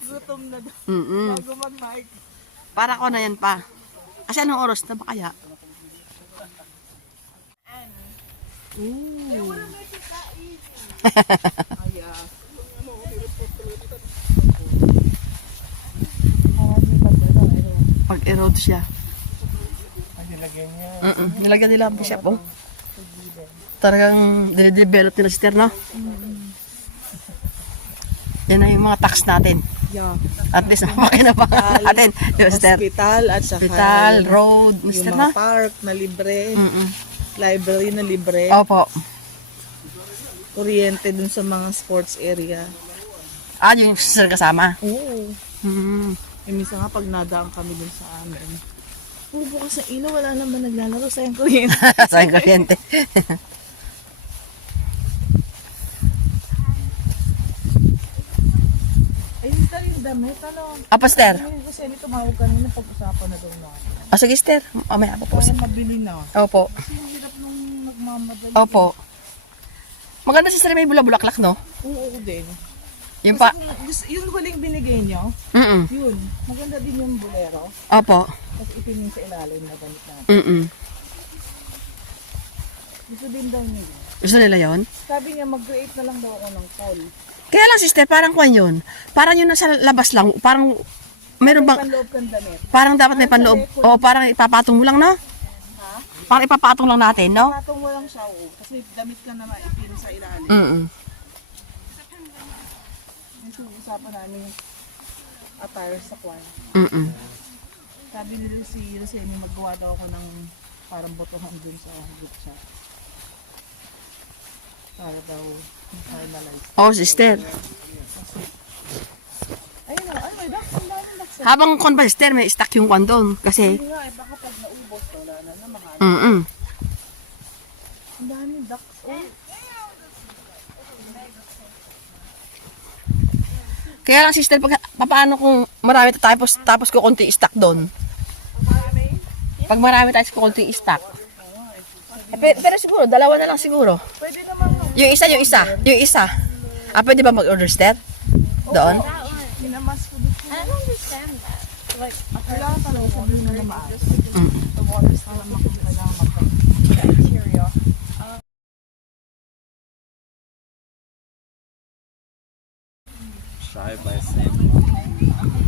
Gutom na daw. Bago mag-night. Para ko na yan pa. Kasi anong oras na ba kaya? Ooh. Pag-erode siya. Nilagyan niya. Nilagyan nila po siya po. Talagang dinidevelop nila si Ter, no? Yan na yung mga tax natin. Yeah. At least namakay na pa natin. Hospital at saka Hospital, road, yung Mr. mga na? park na libre. Library na libre. Opo. Kuryente dun sa mga sports area. Ah, yung sister kasama. Oo. Mm. Eh, minsan nga pag nadaan kami dun sa amin. Oh, bukas na ilaw, wala naman naglalaro. Sayang kuryente. Sayang kuryente. Ayun tayo yung damit. Ano? Pastor. Kasi may tumawag kanina pag-usapan na daw natin. Sige, sister. Mamaya po po. Para mabili na. Opo. Kasi ang hirap nung nagmamadali. Opo. Maganda sister, may bulaklak, no? Oo din. Yung pa. Yung huling binigay nyo, yun. Maganda din yung bolero. Opo. Tapos itin yung sa ilalim na damit natin. Gusto din daw nila. Gusto nila yon? Sabi niya mag-create na lang daw ako ng poll. Kaya lang sister, parang kwan yun. Parang yun nasa labas lang. Parang, meron bang, Panloob kang damit. parang dapat may panloob. O parang ipapatong mo lang, no? Ha? Parang ipapatong lang natin, no? Patong mo lang siya, oo. Kasi damit ka na maitin sa ilalim. Yung usapan namin yung attire sa kwan. Sabi nila si Roseni, maggawa daw ako ng parang botohan dun sa group chat. Para daw finalize. Oh, sister. Ayun na, ay may duck. Ang daming duck sa Habang kwan ba, sister, may stock yung kwan doon. Kasi, nga eh, baka pag naubos, wala na mahal. Ang daming duck. Oh. kaya lang sister, paano kung marami tapos ko konti stock doon? Pag marami tayo ko konti stock. Pero siguro, dalawa na lang siguro. Pwede naman. Yung isa. Pwede ba mag-order, sister? Doon? Minamas ko dito. I don't understand that. Like, Kailangan talaga sabihin na maayos. The waters na naman kung kailangan bacteria. Shy by Sam.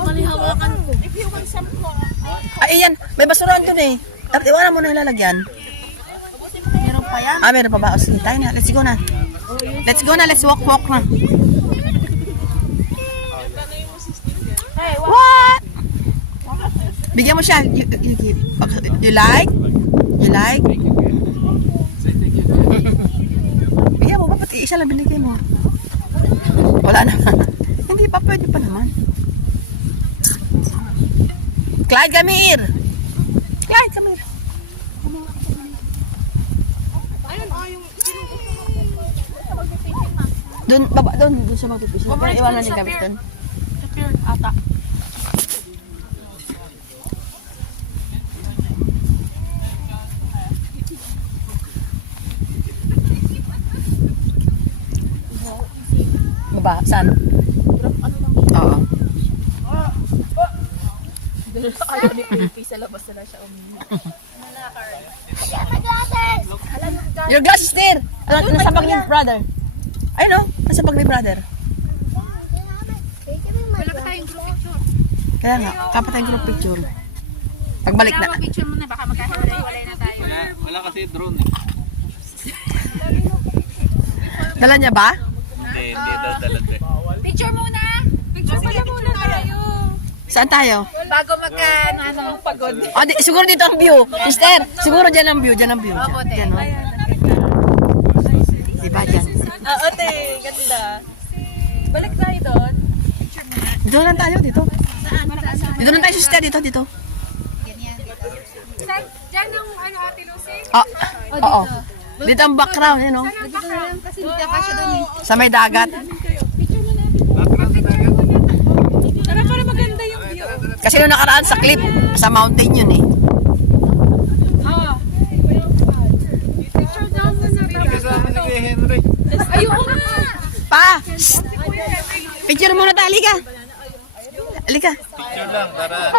Malihawakan ko. If you want some Iyan. May basurahan doon eh. Dapat iwanan mo na yung lalagyan. meron pa yan. Meron pa ba? O, sige, tayo na. Let's go na. Let's walk na. Hey, What? Bigyan mo siya. You like? You like? Bigyan mo ba? Pati isa lang binigay mo. Wala naman. Hindi pa. Pwede pa naman. Clyde, come here. Clyde, come here. Doon, baba, doon siya magpipis. Iwanan din kami doon. Disappeared ata. Baba, saan? Oo. Ayaw ni Pipi sa labas na siya umiyak. Your glasses there. Nasa bag ni brother. Ayun o, nasa bag ni brother. Wala pa tayong group picture. Kaya nga, kapat tayong group picture. Pagbalik na. Kailangan picture muna, baka magkahiwalay na tayo. Wala kasi drone eh. Dala niya ba? Hindi daw talad eh. Picture muna! Picture muna tayo! Saan tayo? Bago ano, pagod. Oh, siguro dito ang view. Sister, siguro dyan ang view. Dyan ang view. Opo, te. Dyan, oh. Diba dyan? Oo, te. Ganda. Balik tayo doon. Dito lang tayo, dito. Dito lang tayo, sister. Dito. Diyan ang Ate Lucy? Oo. Dito ang background, yun, oh. Dito na lang kasi hindi ka siya doon. Sa may dagat. Tara, para maganda. Kasi nung nakaraan sa clip, sa mountain yun eh. Kasama ni Kuya Henry. Pa! Shh! Picture muna tayo, halika. Halika. Picture lang para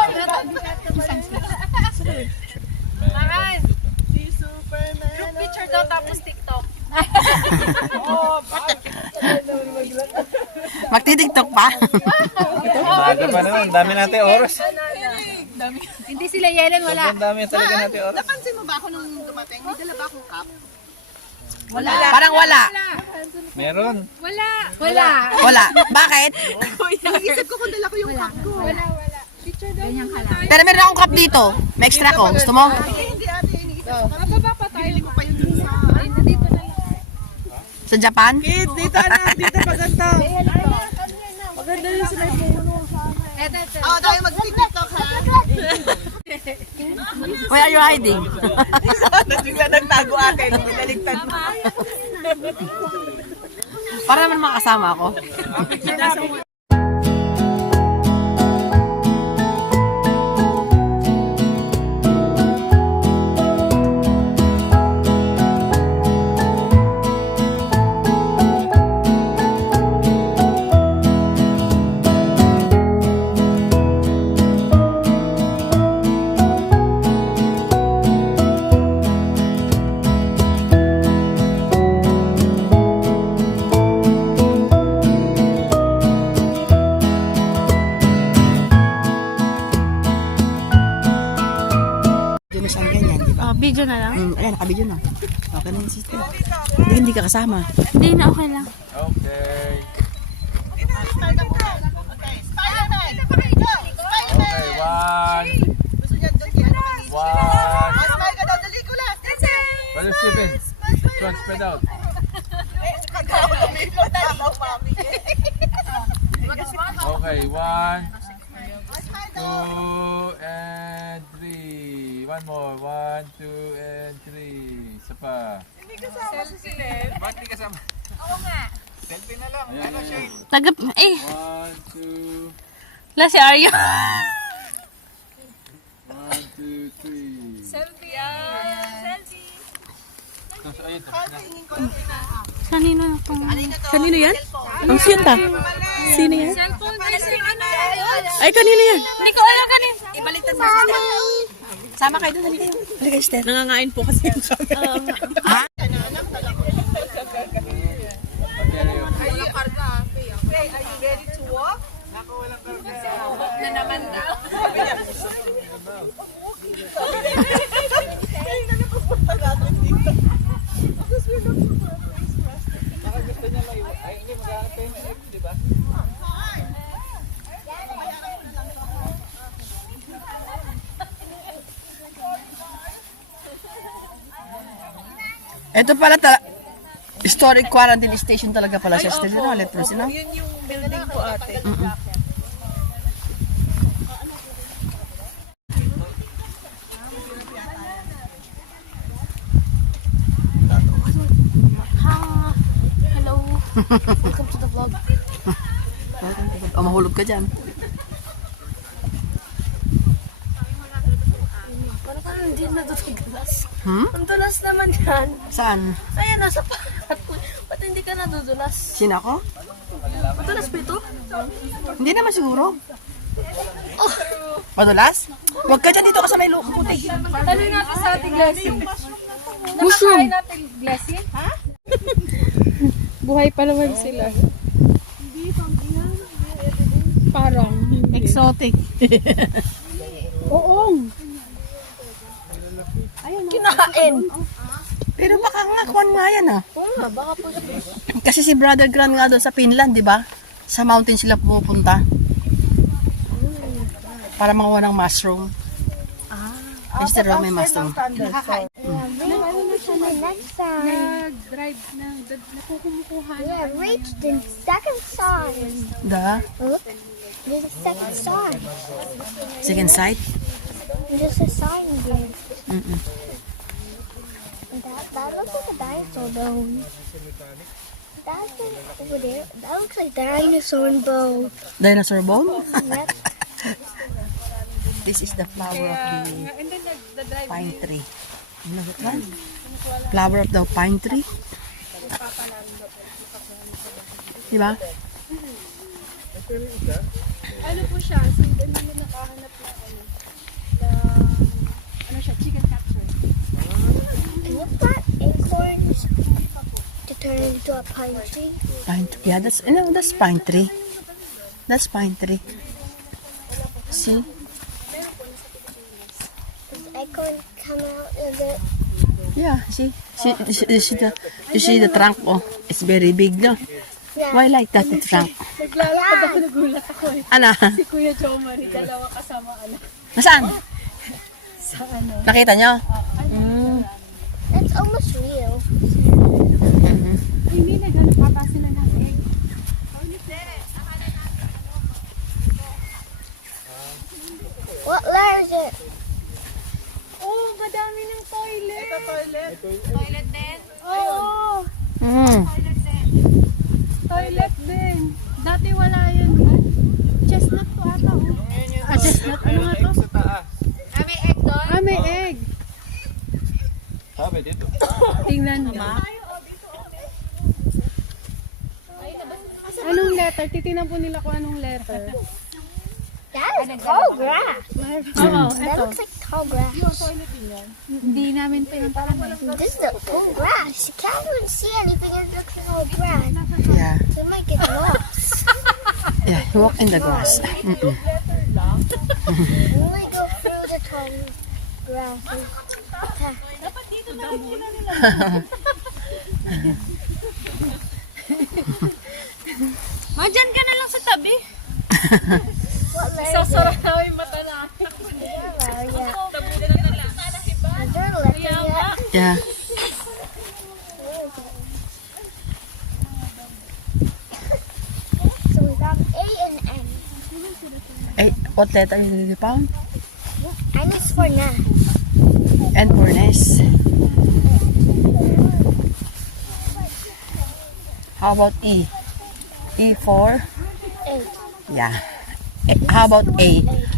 Group picture daw tapos TikTok. Magti-tiktok pa. Maga pa naman. Dami natin oras. Hindi sila Yelen, wala. Ang dami talaga natin oras. Napansin mo ba ako nung dumating? May dala ba akong cup? Parang wala. Meron. Wala. Wala. Bakit? Naisip ko kung dala ko yung cup ko. Wala. Picture daw. Ganyan ka lang. Pero meron akong cup dito. May extra ko. Gusto mo? Hindi ate, iniisip ko. Mababa pa tayo. Hindi ko pa yun sa... Ay, nandito na lang. Sa Japan? Kids, dito na. Dito pa ganito. Maganda yung sinabi mo. Eto. Oo, tayo mag-tiktok ha. Why are you hiding? Bigla nagtago akin. Binaligtad mo. Para naman makasama ako. Yun na siyang ganyan, di ba? Oh, video na lang. Ayan, nakabidyo na. Okay na yung sister. Hindi ka kasama. Hindi na, okay lang. Okay. Spider-Man! Okay, one. One. Smile ka daw, dali ko lang. What is Steven? One, spread out. Okay, one, two, and three. One more. One, two, and three. Isa pa. Bakit hindi kasama? Oo nga. Selfie na lang. Ano siya? Tagap, One, two, la si Aryo. one, two, three. Selfie. Selfie. Ayun. Kanino na to? Kanino yan? Ang cute ah. Sino yan? Cellphone. Ay, kanino yan? Hindi ko alam kanino. Ibaliktad mo sister. Sama kayo doon, halika. Halika, sister. Nangangain po kasi yung camera. Ito pala historic quarantine station talaga pala siya. Sister, no? Leprosy, no? Yun yung building ko ate. Hello. Welcome to the vlog. O, mahulog ka dyan. Parang ka hindi nadudulas. Hmm? Ang dulas naman yan. Saan? Kaya nasa parat ko. Ba't hindi ka nadudulas? Sino ako? Madulas ba ito? Hindi naman siguro. Madulas? Huwag ka dyan, dito ka sa may loob puti. Tanong natin sa ating blessing. Mushroom. Nakakain natin blessing? Ha? Buhay pa naman sila. Parang. Exotic. Oo. Kinain. Pero baka nga, kuwan nga yan ah. Oo nga, baka po. Kasi si Brother Grant nga doon sa Finland, di ba? Sa mountain sila pupunta. Para makuha ng mushroom. Instead of may mushroom. Nag-drive na, nakukumukuha. Yeah, reached the second sign. Da? Look, there's a second sign. Second sight? There's a sign there. That looks like a dinosaur bone. That's over there. That looks like dinosaur bone. Dinosaur bone? Yep. This is the flower of the And then nagdadrive pine tree. You know that one? Flower of the pine tree. Diba? ano po siya, so doon namin nakahanap na ano siya, chicken capture. And you plant acorns to turn into a pine tree. Pine tree. Yeah, that's pine tree. That's pine tree. See? Does acorn come out of it? Yeah, see? You see the trunk? Oh, it's very big, no? Yeah. Why like that, the trunk? Naglalakad ako, nagulat ako eh. Ano? Si Kuya Jomari, dalawa kasama anak. Nasaan? Sa ano? Nakita nyo? That's almost real. Hindi, naghanap pa ba sila ng egg? What layer is it? Oh, madami ng toilet. Ito toilet. Oo, Mm. toilet din. Dati wala yun. Chestnut to ata. Oh. Chestnut. Ano nga to? Sa taas. May egg. Sabi dito. Tingnan nyo. Anong letter? Titingnan po nila kung anong letter. That is tall grass. Oo, That eto. looks like tall grass. Hindi namin pinuntahan. This is the tall grass. You can't even see anything. It looks like tall grass. Yeah. So you might get lost. Yeah, you walk in the grass. Mm-mm. You might go through the tall grass. Madyan ka na lang sa tabi. What layer? Sasara na yung mata na. Yeah. Is there a letter yet? Yeah. So we got A and N. Hey, what letter did you found? N is for na. And for nest. How about E? E for? A. Yeah. How about A?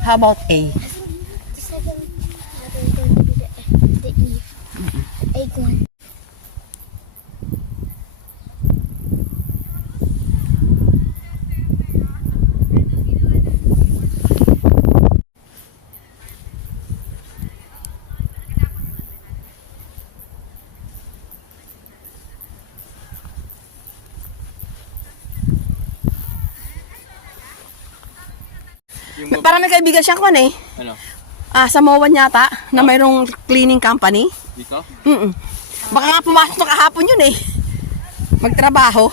How about A? The second letter is going to be the E. Acorn. Parang may kaibigan siyang kwan eh. Ano? Sa Mowan yata, na mayroong cleaning company. Dito? Mm-mm. Baka nga pumasok na kahapon yun eh. Magtrabaho.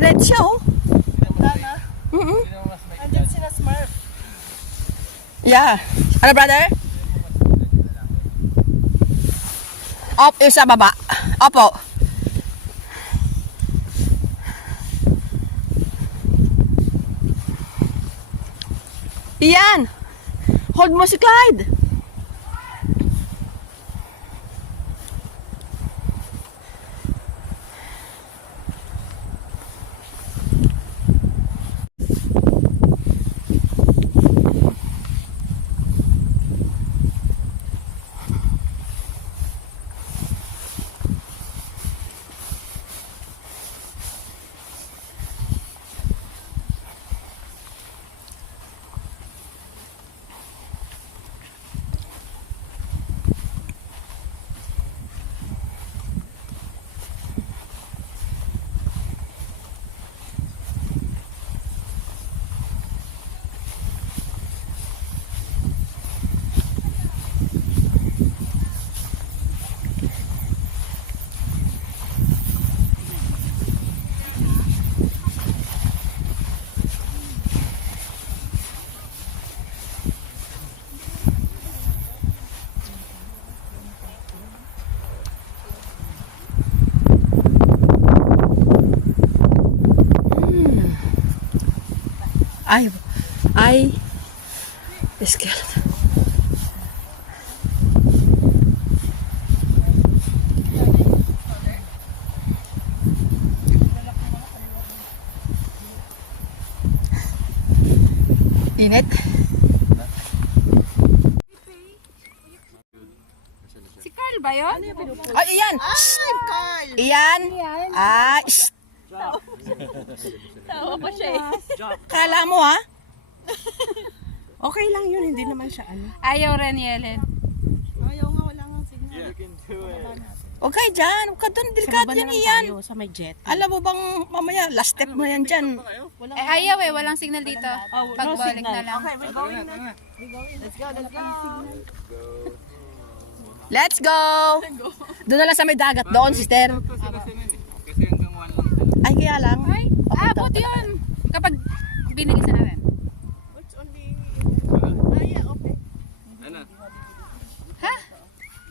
Red siya oh. Mm-mm. Andyan sila Smurf. Yeah. Ano brother? Op, yung sa baba. Opo. Iyan. Hold mo si Clyde. Ay, scared. Init. Si Carl ba yun? Ay, iyan! Iyan! Ay! Tawa pa siya eh. Kala mo ha? Okay lang yun, hindi naman siya ano. Ayaw rin, Yelen. Ayaw nga, wala nga signal. Okay dyan, huwag ka dun, delikado yan iyan. Sa may jet. Alam mo bang mamaya, last step mo yan dyan. Ayaw walang signal dito. Pagbalik na lang. Okay, we're going na. Let's go, let's go. Let's go! Doon na lang sa may dagat, doon sister. Kasi hanggang 1 lang. Ay, kaya lang. Ay, abot yun. Kapag binilisan natin. What's on the... yeah, okay. Ano? Ha?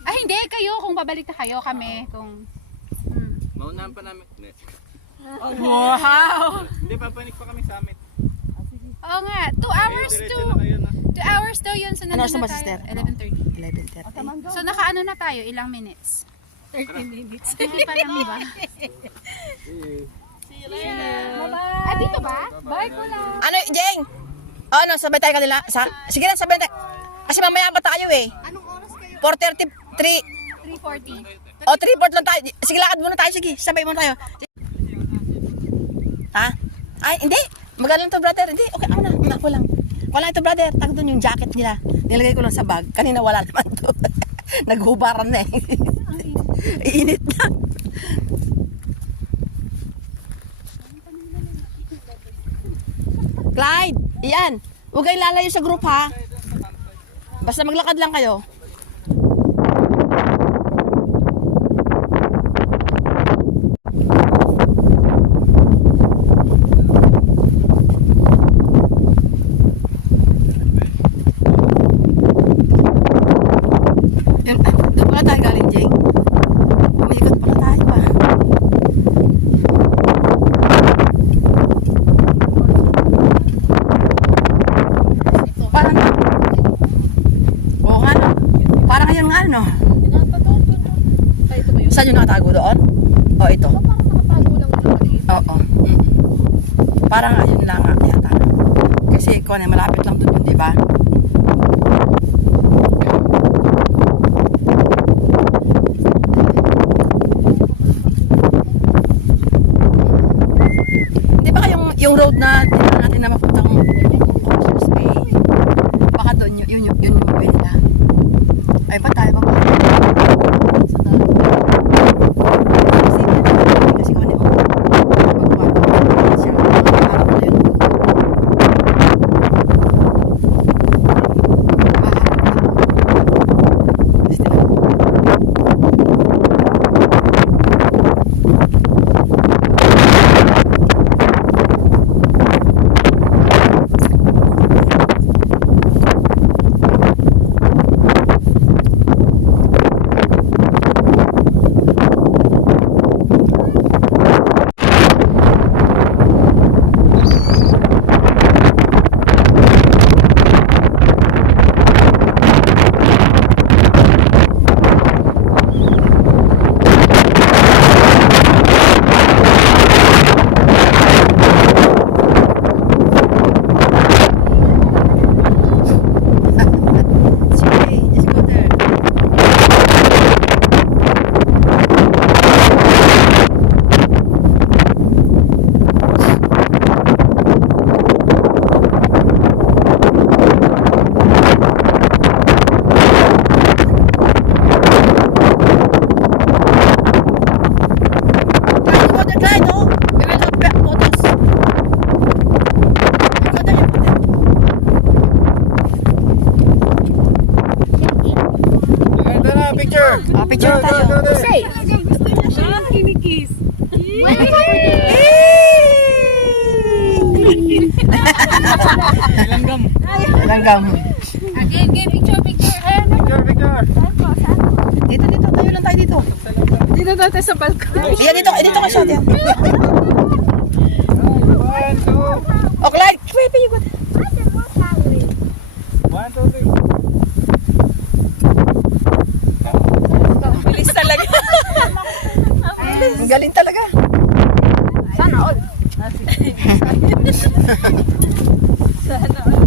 Ay, hindi. Kayo. Kung babalik na kayo, kami. Kung... Maunahan pa namin. Hindi. Wow! Hindi, papanik pa kami sa amin. Oo nga. 2 hours to... Diretso na kayo na. 2 hours to yun. So, Ano nandun sa na sister? tayo. 11:30. 11:30. So, nakaano na tayo? Ilang minutes? 30 minutes. Hindi pa lang ba? Ah, dito ba? Bye ko lang. Ano, Jeng? Oh, no, sabay tayo kanila. Sige na, sabay tayo. Kasi mamaya pa tayo eh. Anong oras kayo? 4:33. 3:40. O, 3:40 lang tayo. Sige, lakad muna tayo. Sige, sabay muna tayo. Ha? Ay, hindi. Magalang to, brother. Hindi, okay, ako na. Ako lang. Wala ito, brother. Tago doon yung jacket nila. Nilagay ko lang sa bag. Kanina wala naman to. Naghubaran na eh. Iinit na. Clyde, iyan. Huwag kayong lalayo sa group ha. Basta maglakad lang kayo. Doon pala tayo galing, Jeng. Umiikot pala tayo ah. Parang, oo nga no. Parang ngayon nga no. Saan yung nakatago doon? O ito? Oo. Parang ayun lang nga yata. Kasi ikaw na malapit lang doon yun, di ba? Hindi ba yung road na tinala natin na mapuntang Oceans Bay? Baka doon yun yung way nila. Ay ba tayo ba? Kasi kung ano siya. Parang na yun. Sige, just go there. Clyde, go there, Clyde, oh. We will have back photos. Go there, go there. Ito na, picture! Picture na tayo. Say! Kinikiss. Langgam! Langgam. Again, game, picture. Ayan, Picture, picture! Dito, tayo lang tayo dito. dito tayo sa balcony. Yan, dito ka siya. Yan. 1, 2, O, Clyde, wait, wait, wait. 1, 2, 3. Bilis talaga. Ang galing talaga. Sana all. Sana all.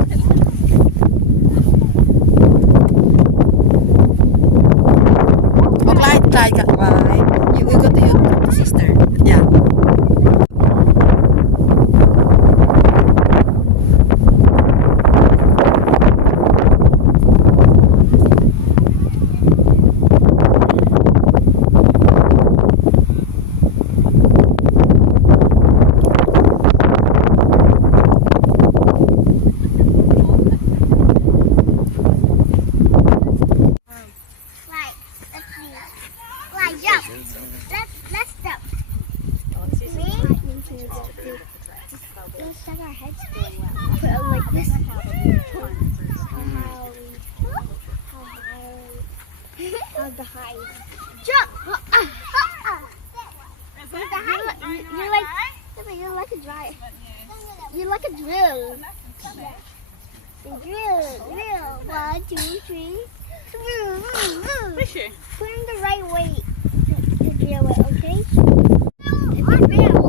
Put it like this. How the high. Jump! You're like a drill. You're like a drill. Drill. 1, 2, 3. Put in the right weight to drill it, okay? It's a drill.